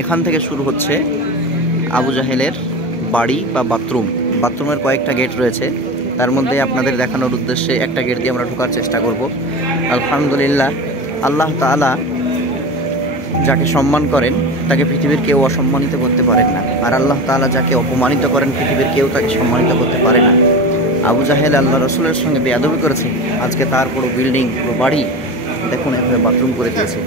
এখান থেকে শুরু হচ্ছে আবু জাহেলের বাড়ি বা বাথরুমের কয়েকটা গেট রয়েছে। তার মধ্যে আপনাদের দেখানোর উদ্দেশ্যে একটা গেট দিয়ে আমরা ঢোকার চেষ্টা করব। আলহামদুলিল্লাহ, আল্লাহ তাআলা যাকে সম্মান করেন তাকে পৃথিবীর কেউ অসম্মানিত করতে পারেন না, আর আল্লাহ তাআলা যাকে অপমানিত করেন পৃথিবীর কেউ তাকে সম্মানিত করতে পারে না। আবু জাহেল আল্লাহ রসুলের সঙ্গে বেয়াদবি করেছে, আজকে তার পুরো বিল্ডিং, পুরো বাড়ি দেখুন এভাবে বাথরুম করে দিয়েছে।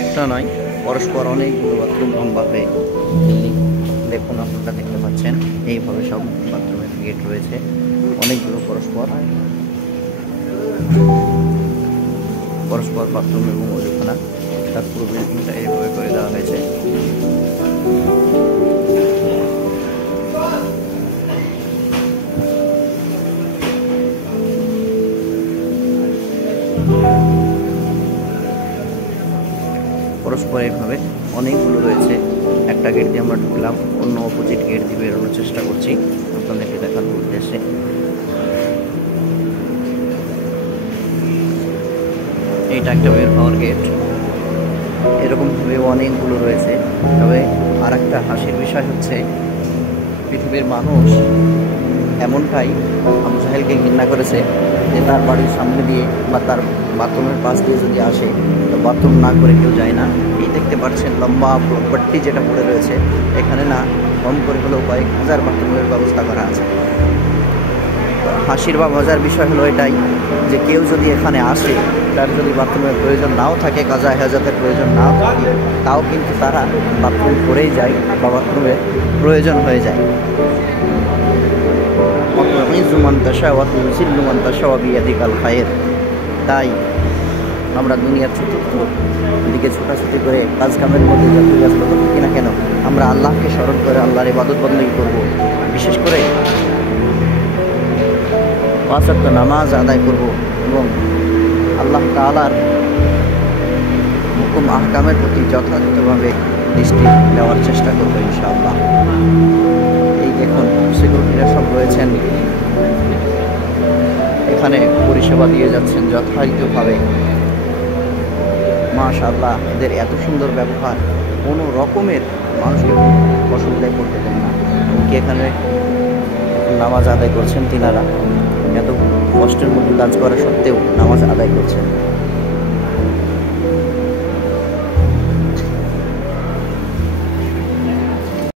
একটা নয়, পরস্পর অনেকগুলো বাথরুম লম্বা হয়ে বিল্ডিং দেখুন, আপনারা দেখতে পাচ্ছেন এইভাবে সব বাথরুমের গেট রয়েছে অনেকগুলো পরস্পর বাথরুম এবং ওইখানা তার পুরো বিল্ডিংটা এইভাবে করে দেওয়া হয়েছে। পরস্পর এইভাবে অনেকগুলো রয়েছে। একটা গেট দিয়ে আমরা ঢুকলাম, অন্য অপোজিট গেট দিয়ে বেরোনোর চেষ্টা করছি আপনাদেরকে দেখানোর উদ্দেশ্যে। এইটা একটা বের হওয়ার গেট, এরকমভাবে অনেকগুলো রয়েছে। তবে আর একটা হাসির বিষয় হচ্ছে পৃথিবীর মানুষ এমনটাই আবু জাহেলকে ঘৃণা করেছে যে তার বাড়ির সামনে দিয়ে বা তার বাথরুমের পাশ দিয়ে যদি আসে তো বাথরুম না করে কেউ যায় না। এই দেখতে পাচ্ছেন লম্বা পট্টি যেটা পড়ে রয়েছে, এখানে না কম করে হলেও কয়েক হাজার বাথরুমের ব্যবস্থা করা আছে। হাসির বা মজার বিষয় হলো এটাই যে কেউ যদি এখানে আসে, তার যদি বাথরুমের প্রয়োজন নাও থাকে, কাজা হেজাতের প্রয়োজন নাও থাকে, তাও কিন্তু তারা বাথরুম করেই যায় বা বাথরুমের প্রয়োজন হয়ে যায়। তাই আমরা দুনিয়ার চতুর্থ দিকে ছোটাছুটি করে কাজ কামের মধ্যে যত ব্যস্ত থাকি না কেন, আমরা আল্লাহকে স্মরণ করে আল্লাহর ইবাদত বন্দেগী করব। বিশেষ করে 5 ওয়াক্ত নামাজ আদায় করব এবং আল্লাহ তাআলার হুকুম আহকামের প্রতি যথাযথভাবে দৃষ্টি দেওয়ার চেষ্টা করব ইনশাআল্লাহ। এই দেখুন সিকিউরিটিরা সব রয়েছেন এখানে, পরিষেবা দিয়ে যাচ্ছেন যথাযথভাবে। মাশাআল্লাহ, এদের এত সুন্দর ব্যবহার, কোনো রকমের মানুষকে অসুবিধায় পড়তে দেন না। এমনকি এখানে নামাজ আদায় করছেন তিনারা, এত কষ্টের মধ্যে কাজ করা সত্ত্বেও নামাজ আদায় করছেন।